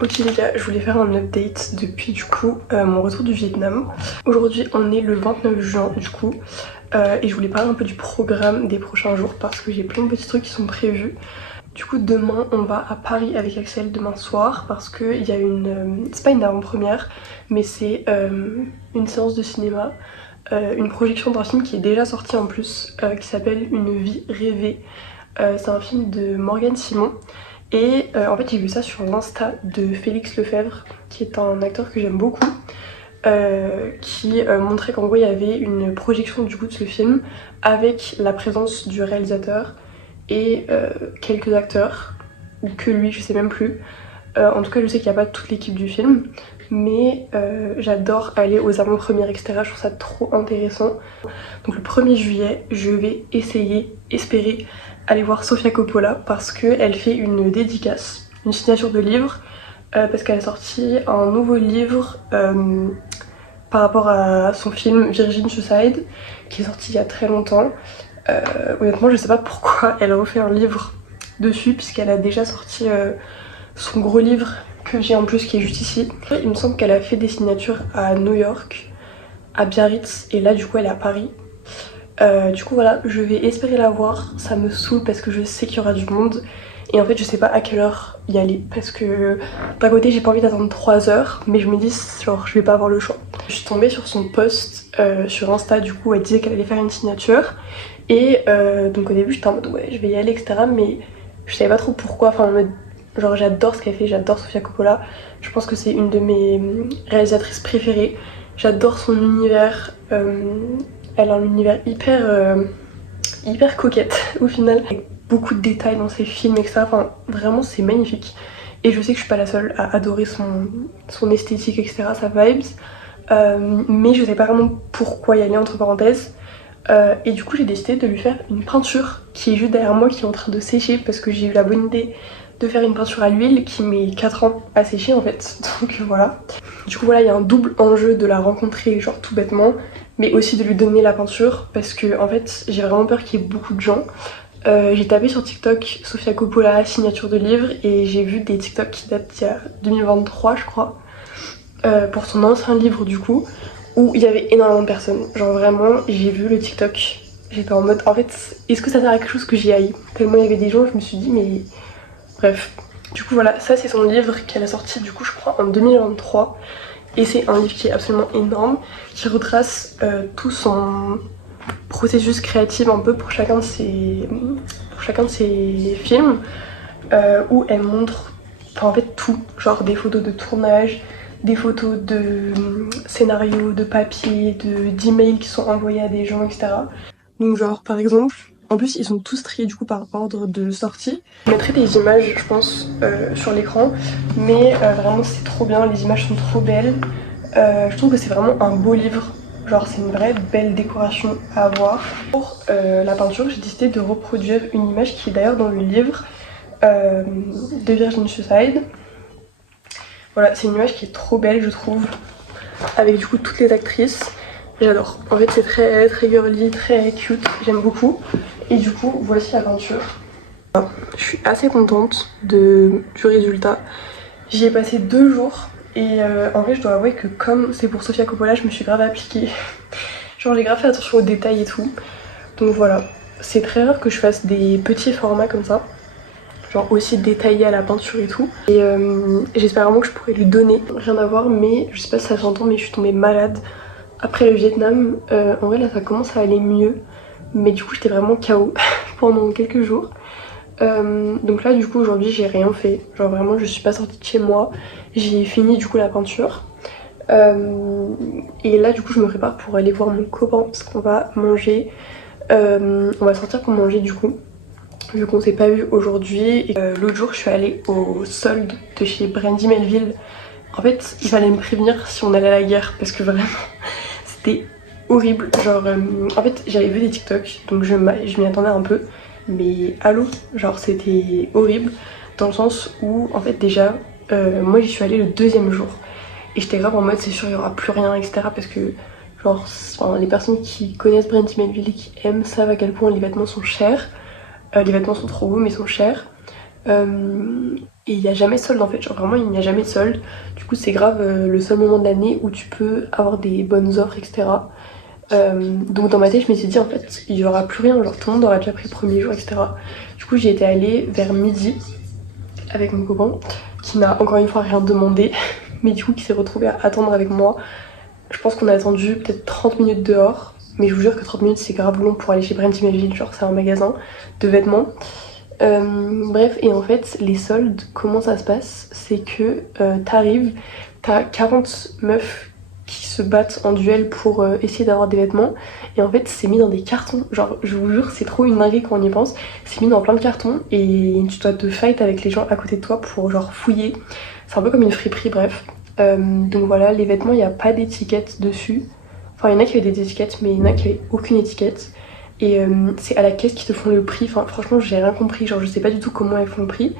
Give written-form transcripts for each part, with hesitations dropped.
Ok les gars, je voulais faire un update depuis du coup mon retour du Vietnam. Aujourd'hui on est le 29 juin du coup et je voulais parler un peu du programme des prochains jours parce que j'ai plein de petits trucs qui sont prévus. Du coup demain on va à Paris avec Axel demain soir parce qu'il y a une... c'est pas une avant-première mais c'est une séance de cinéma, une projection d'un film qui est déjà sorti en plus qui s'appelle Une vie rêvée. C'est un film de Morgane Simon. Et en fait j'ai vu ça sur l'Insta de Félix Lefebvre, qui est un acteur que j'aime beaucoup, qui montrait qu'en gros il y avait une projection du coup de ce film avec la présence du réalisateur et quelques acteurs, ou que lui, je sais même plus. En tout cas je sais qu'il n'y a pas toute l'équipe du film, mais j'adore aller aux avant-premières etc, je trouve ça trop intéressant. Donc le 1er juillet je vais espérer aller voir Sofia Coppola parce qu'elle fait une dédicace, une signature de livre, parce qu'elle a sorti un nouveau livre par rapport à son film Virgin Suicide qui est sorti il y a très longtemps. Honnêtement je sais pas pourquoi elle a refait un livre dessus puisqu'elle a déjà sorti son gros livre que j'ai en plus qui est juste ici. Il me semble qu'elle a fait des signatures à New York, à Biarritz, et là du coup elle est à Paris. Du coup voilà, je vais espérer la voir, ça me saoule parce que je sais qu'il y aura du monde et en fait je sais pas à quelle heure y aller parce que d'un côté j'ai pas envie d'attendre 3 heures mais je me dis genre je vais pas avoir le choix. Je suis tombée sur son post sur Insta, du coup elle disait qu'elle allait faire une signature et donc au début j'étais en mode ouais je vais y aller etc mais je savais pas trop pourquoi, enfin genre j'adore ce qu'elle fait, j'adore Sofia Coppola, je pense que c'est une de mes réalisatrices préférées, j'adore son univers. Elle a un univers hyper coquette au final, avec beaucoup de détails dans ses films etc. Enfin vraiment c'est magnifique. Et je sais que je suis pas la seule à adorer son esthétique etc, sa vibes. Mais je sais pas vraiment pourquoi y aller entre parenthèses. Et du coup j'ai décidé de lui faire une peinture qui est juste derrière moi, qui est en train de sécher parce que j'ai eu la bonne idée de faire une peinture à l'huile qui met 4 ans à sécher en fait. Donc voilà. Du coup voilà, il y a un double enjeu de la rencontrer genre tout bêtement, mais aussi de lui donner la peinture parce que en fait j'ai vraiment peur qu'il y ait beaucoup de gens. J'ai tapé sur TikTok Sofia Coppola signature de livre et j'ai vu des TikTok qui datent d'il y a 2023 je crois, pour son ancien livre du coup, où il y avait énormément de personnes. Genre vraiment j'ai vu le TikTok, j'étais en mode en fait est-ce que ça sert à quelque chose que j'y aille, tellement il y avait des gens, je me suis dit mais bref. Du coup voilà, ça c'est son livre qu'elle a sorti du coup je crois en 2023. Et c'est un livre qui est absolument énorme, qui retrace tout son processus créatif un peu pour chacun de ses films, où elle montre en fait tout, genre des photos de tournage, des photos de scénarios, de papier, d'emails qui sont envoyés à des gens, etc. Donc genre par exemple, en plus ils sont tous triés du coup par ordre de sortie. Je mettrai des images je pense sur l'écran, mais vraiment c'est trop bien, les images sont trop belles. Je trouve que c'est vraiment un beau livre, genre c'est une vraie belle décoration à avoir. Pour la peinture j'ai décidé de reproduire une image qui est d'ailleurs dans le livre de Virgin Suicide. Voilà, c'est une image qui est trop belle je trouve, avec du coup toutes les actrices. J'adore, en fait c'est très girly, très cute, j'aime beaucoup. Et du coup voici la peinture. Je suis assez contente du résultat. J'y ai passé 2 jours et en vrai je dois avouer que comme c'est pour Sofia Coppola je me suis grave appliquée. Genre j'ai grave fait attention aux détails et tout. Donc voilà, c'est très rare que je fasse des petits formats comme ça, genre aussi détaillés à la peinture et tout. Et j'espère vraiment que je pourrais lui donner. Rien à voir, mais je sais pas si ça s'entend mais je suis tombée malade après le Vietnam. En vrai là ça commence à aller mieux, mais du coup j'étais vraiment KO pendant quelques jours. Donc là du coup aujourd'hui j'ai rien fait, genre vraiment je suis pas sortie de chez moi, j'ai fini du coup la peinture. Et là du coup je me prépare pour aller voir mon copain parce qu'on va manger, on va sortir pour manger du coup, vu qu'on s'est pas vu aujourd'hui. L'autre jour je suis allée au solde de chez Brandy Melville. En fait il fallait me prévenir si on allait à la guerre parce que vraiment c'était horrible. Genre en fait j'avais vu des TikTok donc je m'y attendais un peu. Mais allô, genre c'était horrible dans le sens où en fait déjà moi j'y suis allée le 2e jour et j'étais grave en mode c'est sûr il y aura plus rien etc parce que genre enfin, les personnes qui connaissent Brandy Melville et qui aiment savent à quel point les vêtements sont chers. Les vêtements sont trop beaux mais sont chers. Et il n'y a jamais solde en fait, genre vraiment il n'y a jamais de solde. Du coup c'est grave le seul moment de l'année où tu peux avoir des bonnes offres, etc. Donc dans ma tête je m'étais dit en fait il n'y aura plus rien, genre tout le monde aura déjà pris le premier jour, etc. Du coup j'y étais allée vers midi avec mon copain qui n'a encore une fois rien demandé mais du coup qui s'est retrouvé à attendre avec moi. Je pense qu'on a attendu peut-être 30 minutes dehors, mais je vous jure que 30 minutes c'est grave long pour aller chez Brand Imagine, genre c'est un magasin de vêtements. Bref, et en fait, les soldes, comment ça se passe? C'est que t'arrives, t'as 40 meufs qui se battent en duel pour essayer d'avoir des vêtements, et en fait, c'est mis dans des cartons. Genre, je vous jure, c'est trop une dinguerie quand on y pense. C'est mis dans plein de cartons, et tu dois te fight avec les gens à côté de toi pour genre fouiller. C'est un peu comme une friperie, bref. Donc voilà, les vêtements, il n'y a pas d'étiquette dessus. Enfin, il y en a qui avaient des étiquettes, mais il y en a qui avaient aucune étiquette. Et c'est à la caisse qui te font le prix. Enfin, franchement, j'ai rien compris. Genre, je sais pas du tout comment elles font le prix.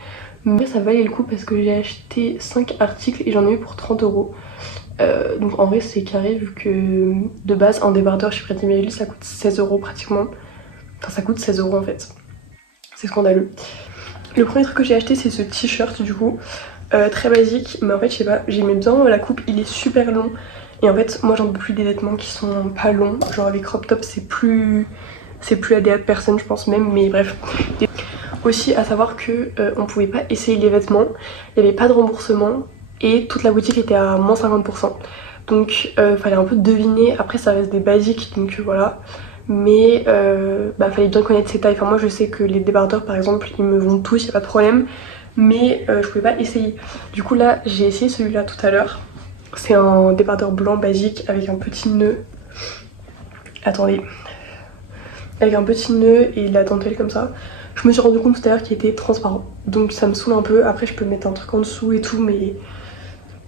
Mais ça valait le coup parce que j'ai acheté 5 articles et j'en ai eu pour 30 €. Donc en vrai, c'est carré vu que de base, un débardeur chez Pretty Meryl ça coûte 16 € pratiquement. Enfin, ça coûte 16 € en fait. C'est scandaleux. Le premier truc que j'ai acheté, c'est ce t-shirt du coup. Très basique, mais en fait, je sais pas, j'aimais bien la coupe. Il est super long. Et en fait, moi, j'en peux plus des vêtements qui sont pas longs. Genre, les crop tops, c'est plus adéquat de personne je pense même, mais bref. Aussi à savoir que on pouvait pas essayer les vêtements, il n'y avait pas de remboursement et toute la boutique était à moins 50%. Donc fallait un peu deviner, après ça reste des basiques donc voilà. Mais fallait bien connaître ses tailles. Enfin moi je sais que les débardeurs par exemple ils me vont tous, y a pas de problème. Mais je pouvais pas essayer. Du coup là j'ai essayé celui-là tout à l'heure. C'est un débardeur blanc basique avec un petit nœud. Attendez, avec un petit nœud et la dentelle comme ça. Je me suis rendu compte tout à l'heure qu'il était transparent, donc ça me saoule un peu. Après je peux mettre un truc en dessous et tout, mais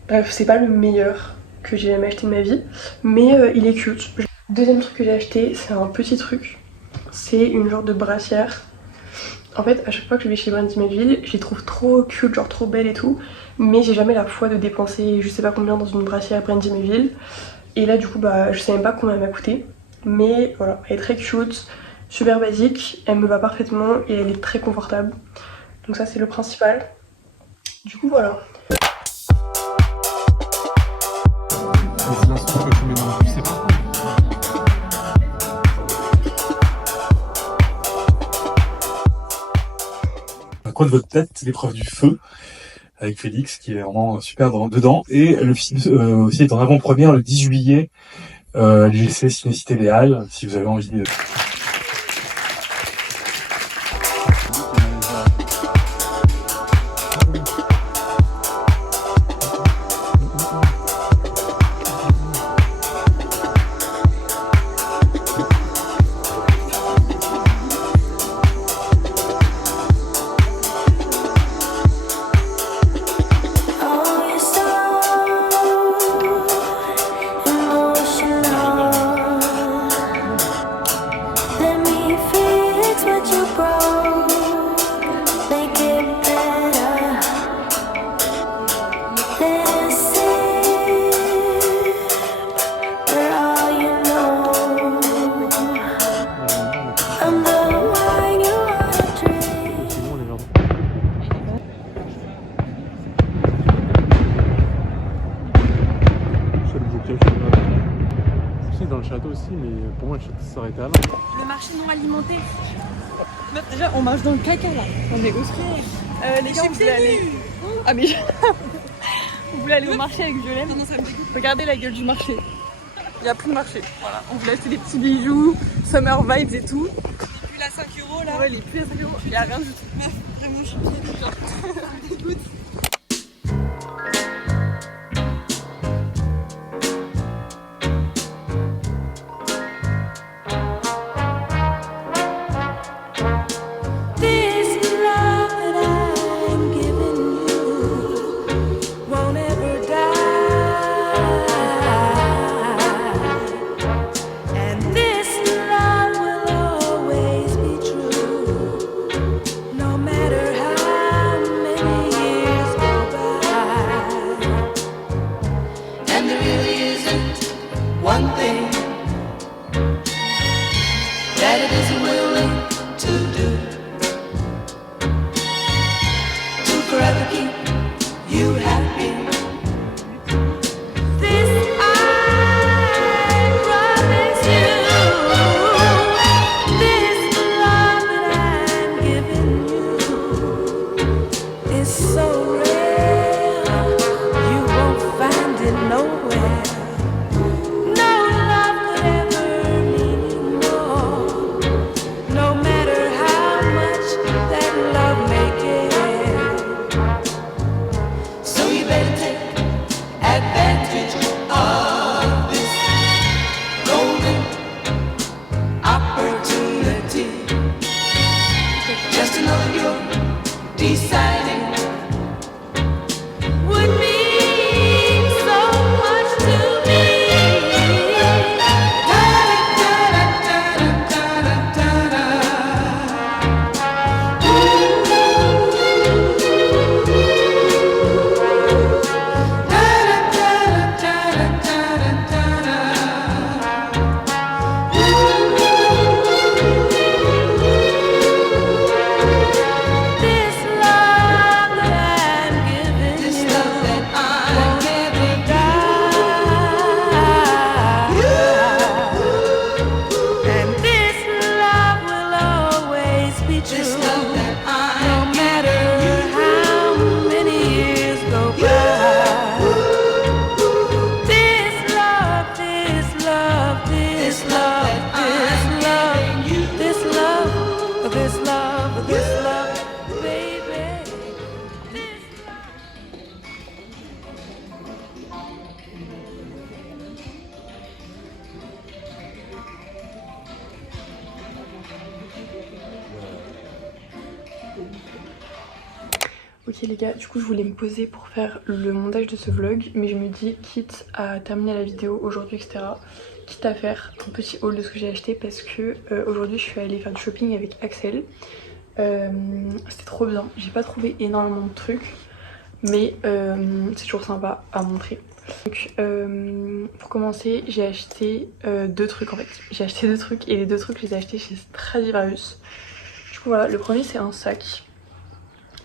bref, c'est pas le meilleur que j'ai jamais acheté de ma vie, mais il est cute. Deuxième truc que j'ai acheté, c'est un petit truc, c'est une genre de brassière. En fait à chaque fois que je vais chez Brandy Melville, je les trouve trop cute, genre trop belles et tout, mais j'ai jamais la foi de dépenser je sais pas combien dans une brassière Brandy Melville. Et là du coup je sais même pas combien elle m'a coûté, mais voilà, elle est très cute, super basique, elle me va parfaitement et elle est très confortable. Donc ça c'est le principal. Du coup voilà. Un coin de votre tête, l'épreuve du feu avec Félix qui est vraiment super dedans. Et le film aussi est en avant-première le 10 juillet à l'UGC Ciné-Cité Les Halles, si vous avez envie de... Dans le château aussi, mais pour moi le château s'arrêtait à là. Le marché non alimenté. Meuf, déjà on marche dans le caca là. On est au secours. Les gars, on voulait aller. Ah mais on voulait aller au marché avec Violaine. Non, ça me dégoûte. Regardez la gueule du marché. Il n'y a plus de marché. Voilà. On voulait acheter des petits bijoux, summer vibes et tout. Il est plus à 5 € là. Ouais, il est plus à 5 €. Il n'y a rien du tout. Meuf, vraiment je suis pieds genre. Ça me dégoûte. No matter how many so rare, you won't find it nowhere. No love could ever mean more, no matter how much that love may care. So you better take advantage of this golden opportunity. Just to know you're deciding would mean so much to me. This love that I'm giving, this love that I'm giving, and this love will always be true. This love that no matter how many years go by. This love, this love, this love, this love, this love, this love, this love, baby. This Ok les gars, du coup je voulais me poser pour faire le montage de ce vlog, mais je me dis quitte à terminer la vidéo aujourd'hui etc, quitte à faire un petit haul de ce que j'ai acheté parce que aujourd'hui je suis allée faire du shopping avec Axel. C'était trop bien, j'ai pas trouvé énormément de trucs mais c'est toujours sympa à montrer. Donc pour commencer j'ai acheté deux trucs en fait, j'ai acheté deux trucs et les deux trucs je les ai achetés chez Stradivarius. Du coup voilà, le premier c'est un sac.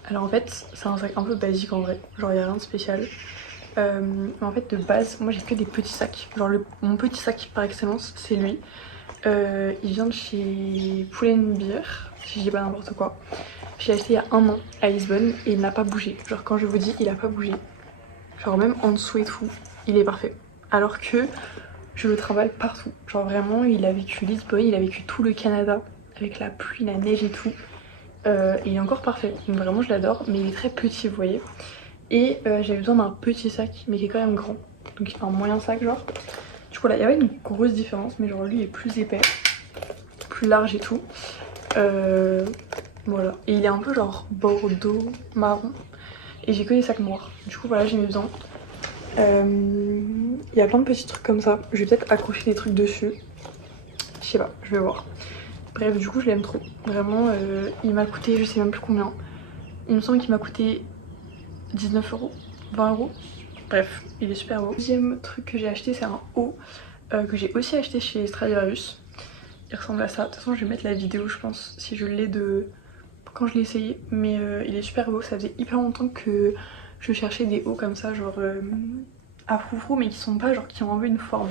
Alors en fait c'est un sac un peu basique en vrai, genre il n'y a rien de spécial. Mais en fait de base moi j'ai que des petits sacs, genre mon petit sac par excellence c'est lui. Il vient de chez Pull&Bear, si je dis pas n'importe quoi. Je l'ai acheté il y a 1 an à Lisbonne et il n'a pas bougé, genre quand je vous dis il a pas bougé. Genre même en dessous et tout, il est parfait. Alors que je le trimballe partout, genre vraiment il a vécu Lisbonne, il a vécu tout le Canada avec la pluie, la neige et tout. Et il est encore parfait, donc vraiment je l'adore, mais il est très petit vous voyez. Et j'avais besoin d'un petit sac mais qui est quand même grand, donc il fait un moyen sac genre. Du coup là il y avait une grosse différence, mais genre lui il est plus épais, plus large et tout. Voilà, et il est un peu genre bordeaux, marron, et j'ai que des sacs noirs. Du coup voilà j'ai mis dedans. Il y a plein de petits trucs comme ça, je vais peut-être accrocher des trucs dessus. Je sais pas, je vais voir. Bref, du coup je l'aime trop, vraiment il m'a coûté je sais même plus combien. Il me semble qu'il m'a coûté 19 €, 20 €. Bref, il est super beau. Le deuxième truc que j'ai acheté c'est un haut que j'ai aussi acheté chez Stradivarius. Il ressemble à ça, de toute façon je vais mettre la vidéo je pense si je l'ai de quand je l'ai essayé. Mais il est super beau, ça faisait hyper longtemps que je cherchais des hauts comme ça genre à froufrou mais qui sont pas genre qui ont un peu une forme.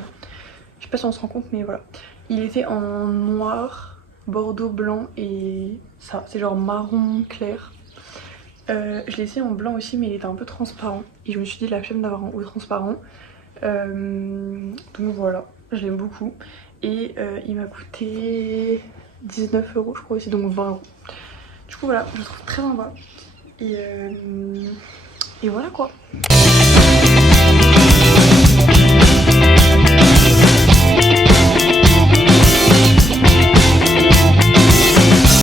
Je sais pas si on se rend compte mais voilà. Il était en noir, bordeaux, blanc et ça, c'est genre marron clair. Je l'ai essayé en blanc aussi mais il était un peu transparent et je me suis dit la flemme d'avoir un haut transparent. Donc voilà, je l'aime beaucoup et il m'a coûté 19 € je crois aussi, donc 20 €. Du coup voilà, je le trouve très sympa et voilà quoi.